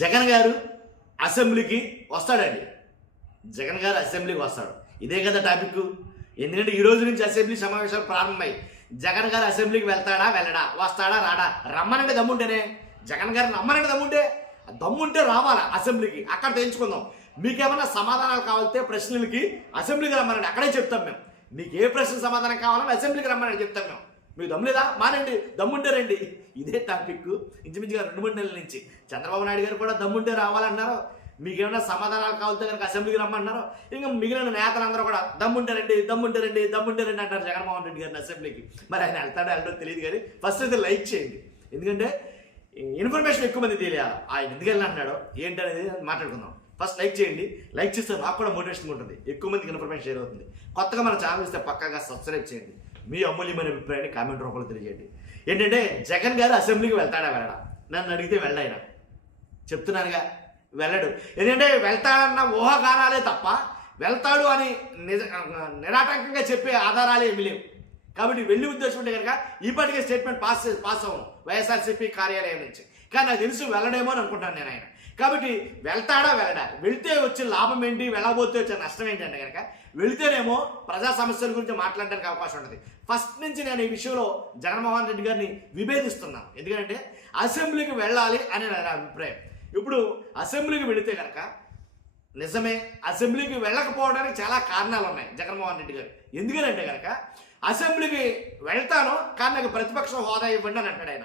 జగన్ గారు అసెంబ్లీకి వస్తాడండి. జగన్ గారు అసెంబ్లీకి వస్తాడు. ఇదే కదా టాపిక్. ఎందుకంటే ఈ రోజు నుంచి అసెంబ్లీ సమావేశాలు ప్రారంభమై జగన్ గారు అసెంబ్లీకి వెళ్తాడా వెళ్ళడా, వస్తాడా రాడా, రమ్మనంటే దమ్ముంటేనే. జగన్ గారు రమ్మనంటే దమ్ముంటే రావాలా అసెంబ్లీకి, అక్కడ తెలుసుకుందాం. మీకేమన్నా సమాధానాలు కావాలితే ప్రశ్నలకి అసెంబ్లీకి రమ్మనండి, అక్కడే చెప్తాం మేము. మీకు ఏ ప్రశ్న సమాధానం కావాలని అసెంబ్లీకి రమ్మని చెప్తాం మేము. మీకు దమ్ము లేదా మానండి, దమ్ముంటే రండి. ఇదే టాపిక్ ఇంచుమించుగా 2-3 నెలల నుంచి. చంద్రబాబు నాయుడు గారు కూడా దమ్ముంటే రావాలన్నారు. మీకేమైనా సమాధానాలు కావాలితే కనుక అసెంబ్లీకి రమ్మన్నారు. ఇంకా మిగిలిన నేతలందరూ కూడా దమ్ముంటే రండి అంటారు జగన్మోహన్ రెడ్డి గారిని అసెంబ్లీకి. మరి ఆయన వెళ్తాడో తెలియదు, కానీ ఫస్ట్ అయితే లైక్ చేయండి. ఎందుకంటే ఇన్ఫర్మేషన్ ఎక్కువ మంది తెలియాలి. ఆయన ఎందుకు వెళ్ళినన్నాడో ఏంటనేది మాట్లాడుకుందాం. ఫస్ట్ లైక్ చేయండి. లైక్ చేస్తే నాకు కూడా మోటివేషన్ ఉంటుంది, ఎక్కువ మందికి ఇన్ఫర్మేషన్ షేర్ అవుతుంది. కొత్తగా మన ఛానల్ ఇస్తే పక్కాగా సబ్స్క్రైబ్ చేయండి. మీ అమూల్యమైన అభిప్రాయాన్ని కామెంట్ రూపంలో తెలియజేయండి. ఏంటంటే జగన్ గారు అసెంబ్లీకి వెళ్తాడా వెళ్ళడా, నన్ను అడిగితే వెళ్ళాయన చెప్తున్నానుగా, వెళ్ళడు. ఎందుకంటే వెళ్తాడన్న ఊహాగానాలే తప్ప వెళ్తాడు అని నిరాటంకంగా చెప్పే ఆధారాలు ఏమి లేవు. కాబట్టి వెళ్ళి ఉద్దేశం ఉంటే కనుక ఈపాటికే స్టేట్మెంట్ పాస్ అవ్వను వైఎస్ఆర్సీపీ కార్యాలయం నుంచి. కానీ నాకు తెలుసు వెళ్ళడేమో అని అనుకుంటాను నేను ఆయన. కాబట్టి వెళ్తాడా వెళ్ళడా, వెళితే వచ్చే లాభం ఏంటి, వెళ్ళబోతే వచ్చే నష్టం ఏంటి అంటే కనుక వెళితేనేమో ప్రజా సమస్యల గురించి మాట్లాడడానికి అవకాశం ఉంటుంది. ఫస్ట్ నుంచి నేను ఈ విషయంలో జగన్మోహన్ రెడ్డి గారిని విభేదిస్తున్నాను. ఎందుకంటే అసెంబ్లీకి వెళ్ళాలి అని నా అభిప్రాయం. ఇప్పుడు అసెంబ్లీకి వెళితే కనుక నిజమే, అసెంబ్లీకి వెళ్ళకపోవడానికి చాలా కారణాలు ఉన్నాయి జగన్మోహన్ రెడ్డి గారు. ఎందుకనంటే కనుక అసెంబ్లీకి వెళ్తాను కానీ నాకు ప్రతిపక్ష హోదా ఇవ్వండి అని అంటాడు ఆయన.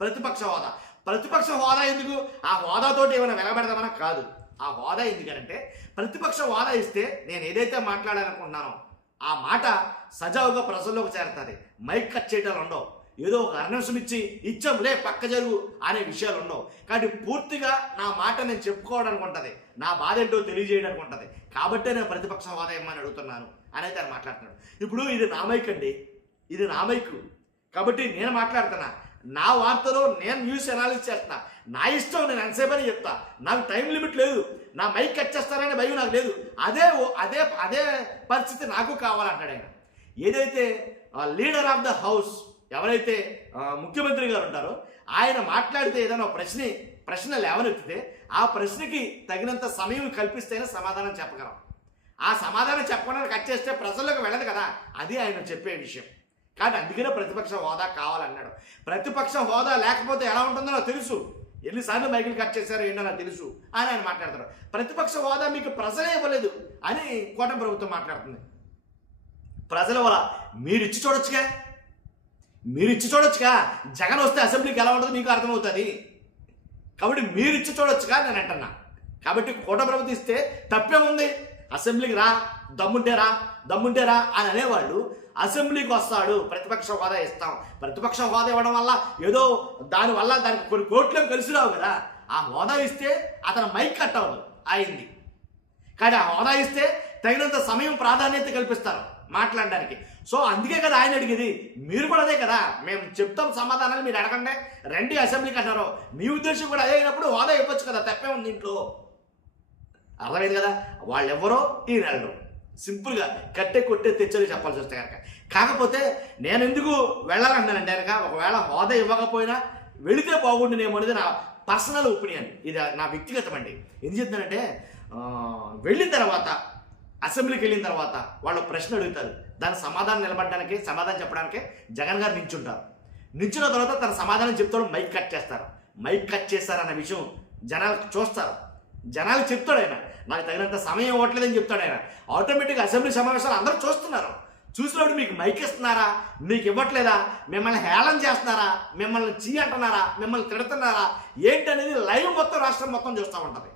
ప్రతిపక్ష హోదా ఎందుకు? ఆ హోదాతోటి ఏమైనా వెలబెడదామన్నా కాదు. ఆ హోదా ఎందుకనంటే ప్రతిపక్ష హోదా ఇస్తే నేను ఏదైతే మాట్లాడాలనుకుంటున్నానో ఆ మాట సజావుగా ప్రజల్లోకి చేరుతుంది. మైక్ కట్ చేయటాలు ఉండవు, ఏదో ఒక అర్నింశం ఇచ్చాంలే పక్క జరుగు అనే విషయాలు ఉండవు. కాబట్టి పూర్తిగా నా మాట నేను చెప్పుకోవడానికి ఉంటుంది, నా బాధ ఏంటో తెలియజేయడానికి ఉంటుంది. కాబట్టే నేను ప్రతిపక్ష హోదా ఇమ్మని అడుగుతున్నాను అనేది ఆయన మాట్లాడుతున్నాడు. ఇప్పుడు ఇది నా మైక్ అండి, ఇది నా మైకు. కాబట్టి నేను మాట్లాడుతున్నా, నా వార్తలో నేను న్యూస్ అనాలిసిస్ చేస్తున్నా, నా ఇష్టం, నేను ఎంతసేపు అని చెప్తా. నాకు టైం లిమిట్ లేదు, నా మైక్ కట్ చేస్తారనే భయం నాకు లేదు. అదే పరిస్థితి నాకు కావాలంటాడు ఆయన. ఏదైతే లీడర్ ఆఫ్ ద హౌస్ ఎవరైతే ముఖ్యమంత్రి గారు ఉంటారో ఆయన మాట్లాడితే ఏదైనా ప్రశ్న లేవనెత్తితే ఆ ప్రశ్నకి తగినంత సమయం కల్పిస్తేనే సమాధానం చెప్పగలం. ఆ సమాధానం చెప్పకుండా కట్ చేస్తే ప్రజలకు వెళ్ళదు కదా, అది ఆయన చెప్పే విషయం. కాబట్టి అందుకనే ప్రతిపక్ష హోదా కావాలన్నాడు. ప్రతిపక్ష హోదా లేకపోతే ఎలా ఉంటుందో నాకు తెలుసు, ఎన్నిసార్లు మైకులు కట్ చేశారో ఏంటో నాకు తెలుసు అని ఆయన మాట్లాడతారు. ప్రతిపక్ష హోదా మీకు ప్రజలే ఇవ్వలేదు అని కూటమి ప్రభుత్వం మాట్లాడుతుంది. ప్రజల వల్ల మీరు ఇచ్చి చూడొచ్చుగా. జగన్ వస్తే అసెంబ్లీకి ఎలా ఉంటుందో మీకు అర్థమవుతుంది. కాబట్టి మీరు ఇచ్చి చూడొచ్చుగా నేను అంటున్నా. కాబట్టి కూటమి ప్రభుత్వం ఇస్తే తప్పే ఉంది. అసెంబ్లీకి దమ్ముంటే రా అని అనేవాళ్ళు అసెంబ్లీకి వస్తాడు, ప్రతిపక్ష హోదా ఇస్తాం. ప్రతిపక్ష హోదా ఇవ్వడం వల్ల ఏదో దానివల్ల దానికి కొన్ని కోట్లేం కలిసి రావు కదా. ఆ హోదా ఇస్తే అతను మైక్ కట్ అవ్వదు అయింది. కానీ ఆ హోదా ఇస్తే తగినంత సమయం ప్రాధాన్యత కల్పిస్తారు మాట్లాడడానికి. సో అందుకే కదా ఆయన అడిగేది. మీరు కూడా అదే కదా, మేము చెప్తాం సమాధానాలు, మీరు అడగండి రండి అసెంబ్లీకి అంటారు. మీ ఉద్దేశం కూడా అదే అయినప్పుడు హోదా ఇవ్వచ్చు కదా, తప్పే ఉంది ఇంట్లో. అర్థమైంది కదా. వాళ్ళెవరో ఈయన వెళ్ళరు. సింపుల్గా కొట్టే తెచ్చని చెప్పాల్సి వస్తే కనుక. కాకపోతే నేను ఎందుకు వెళ్ళాలంటున్నానంటే కనుక ఒకవేళ హోదా ఇవ్వకపోయినా వెళితే బాగుండునేమో అనేది నా పర్సనల్ ఒపీనియన్. ఇది నా వ్యక్తిగతం అండి. ఎందుకు చెప్తానంటే వెళ్ళిన తర్వాత అసెంబ్లీకి వెళ్ళిన తర్వాత వాళ్ళు ప్రశ్న అడుగుతారు, దాని సమాధానం చెప్పడానికే జగన్ గారు నించుంటారు. నించున్న తర్వాత తన సమాధానం చెప్తాడు, మైక్ కట్ చేస్తారన్న విషయం జనాలు చూస్తారు. జనాలు చెప్తాడు ఆయన, నాకు తగినంత సమయం ఇవ్వట్లేదని చెప్తాడు ఆయన. ఆటోమేటిక్గా అసెంబ్లీ సమావేశాలు అందరూ చూస్తున్నారు. చూసినప్పుడు మీకు మైక్ ఇస్తున్నారా, మీకు ఇవ్వట్లేదా, మిమ్మల్ని హేళన చేస్తున్నారా, మిమ్మల్ని చీ అంటున్నారా, మిమ్మల్ని తిడుతున్నారా ఏంటనేది లైవ్ మొత్తం రాష్ట్రం మొత్తం చూస్తూ ఉంటుంది.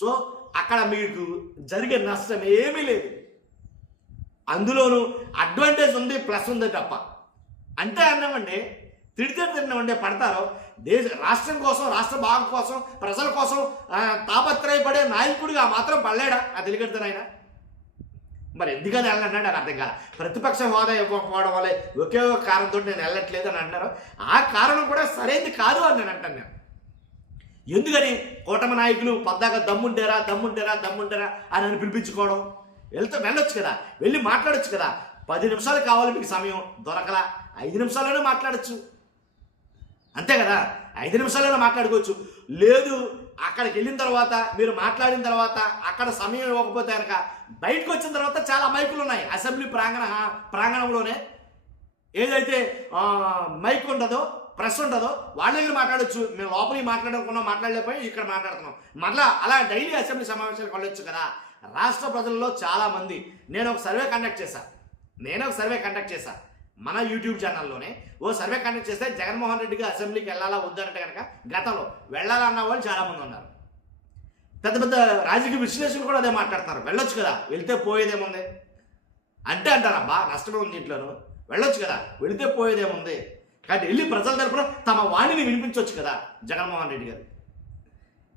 సో అక్కడ మీకు జరిగే నష్టం ఏమీ లేదు. అందులోనూ అడ్వాంటేజ్ ఉంది, ప్లస్ ఉంది తప్ప. అంటే అన్నామండి, తిడితే పడతారో రాష్ట్రం కోసం, రాష్ట్ర భాగం కోసం, ప్రజల కోసం తాపత్రయపడే నాయకుడిగా మాత్రం పడలేడా ఆ తెలియకడుతున్న ఆయన. మరి ఎందుకని వెళ్ళండి నాకు అర్థం కాదు. ప్రతిపక్ష హోదా ఇవ్వకపోవడం వల్ల ఒకే ఒక కారణంతో నేను వెళ్ళట్లేదు అని అంటారు. ఆ కారణం కూడా సరైనది కాదు అని నేను అంటాను. ఎందుకని కూటమి నాయకులు పద్దాక దమ్ముంటేరా అని పిలిపించుకోవడం? వెళ్ళొచ్చు కదా, వెళ్ళి మాట్లాడొచ్చు కదా. 10 నిమిషాలు కావాలి మీకు సమయం, దొరకలా 5 నిమిషాల్లోనే మాట్లాడచ్చు, అంతే కదా. 5 నిమిషాల్లోనే మాట్లాడుకోవచ్చు. లేదు అక్కడికి వెళ్ళిన తర్వాత మీరు మాట్లాడిన తర్వాత అక్కడ సమయం ఇవ్వకపోతే కనుక బయటకు వచ్చిన తర్వాత చాలా అమాయకులు ఉన్నాయి అసెంబ్లీ ప్రాంగణంలోనే. ఏదైతే మైక్ ఉంటుందో ప్రెస్ ఉంటుందో వాళ్ళ దగ్గర మాట్లాడొచ్చు. మేము లోపలికి మాట్లాడలేకపోయి ఇక్కడ మాట్లాడుతున్నాం. మరలా అలా డైలీ అసెంబ్లీ సమావేశాలకు వెళ్ళొచ్చు కదా. రాష్ట్ర ప్రజల్లో చాలామంది నేను ఒక సర్వే కండక్ట్ చేశా మన యూట్యూబ్ ఛానల్లోనే ఓ సర్వే కండక్ట్ చేస్తే జగన్మోహన్ రెడ్డికి అసెంబ్లీకి వెళ్ళాలా వద్దంటే కనుక గతంలో వెళ్ళాలన్న వాళ్ళు చాలామంది ఉన్నారు. పెద్ద పెద్ద రాజకీయ విశ్లేషకులు కూడా అదే మాట్లాడుతున్నారు. వెళ్ళొచ్చు కదా, వెళ్తే పోయేదేముంది అంటే అంటారబ్బా నష్టమే ఉంది ఇంట్లోనూ. వెళ్ళొచ్చు కదా, వెళితే పోయేదేముంది. కాబట్టి వెళ్ళి ప్రజల తరపున తమ వాణిని వినిపించవచ్చు కదా జగన్మోహన్ రెడ్డి గారు.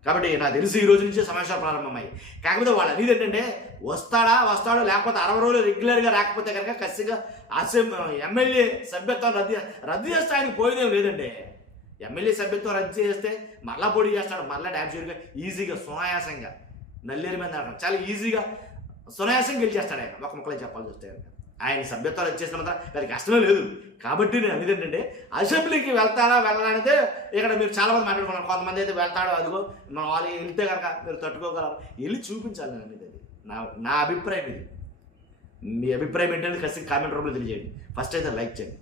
కాబట్టి నాకు తెలిసి ఈ రోజు నుంచే సమావేశాలు ప్రారంభమయ్యాయి. కాకపోతే వాళ్ళు అనేది ఏంటంటే వస్తాడో లేకపోతే 60 రోజులు రెగ్యులర్గా రాకపోతే కనుక ఖచ్చితంగా ఎమ్మెల్యే సభ్యత్వం రద్దు చేస్తే ఆయనకు పోయేదేం లేదండి. ఎమ్మెల్యే సభ్యత్వం రద్దు చేస్తే మళ్ళా పోటీ చేస్తాడు, మళ్ళీ డ్యామ్షూర్గా ఈజీగా సునాయాసంగా నల్లేరు మీద చాలా ఈజీగా సునాయాసంగా గెలిచేస్తాడు ఆయన. ఒక ముక్కలే చెప్పాల్సి వస్తే కనుక ఆయన సభ్యత్వాలు వచ్చేసిన మాత్రం అది కష్టమే లేదు. కాబట్టి నేను అనేది ఏంటంటే అసెంబ్లీకి వెళ్ళాలనేదే ఇక్కడ మీరు చాలామంది మాట్లాడుకున్నారు. కొంతమంది అయితే వెళ్తాడో అదిగో మనం వాళ్ళు వెళ్తే కనుక మీరు తట్టుకోగలరు, వెళ్ళి చూపించాలి నేను అనేది. అది నా అభిప్రాయం. ఇది మీ అభిప్రాయం ఏంటంటే ఖచ్చితంగా కామెంట్ రూపంలో తెలియజేయండి. ఫస్ట్ అయితే లైక్ చేయండి,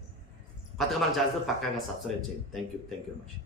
కొత్తగా మన ఛానల్ పక్కాగా సబ్స్క్రైబ్ చేయండి. Thank you very much.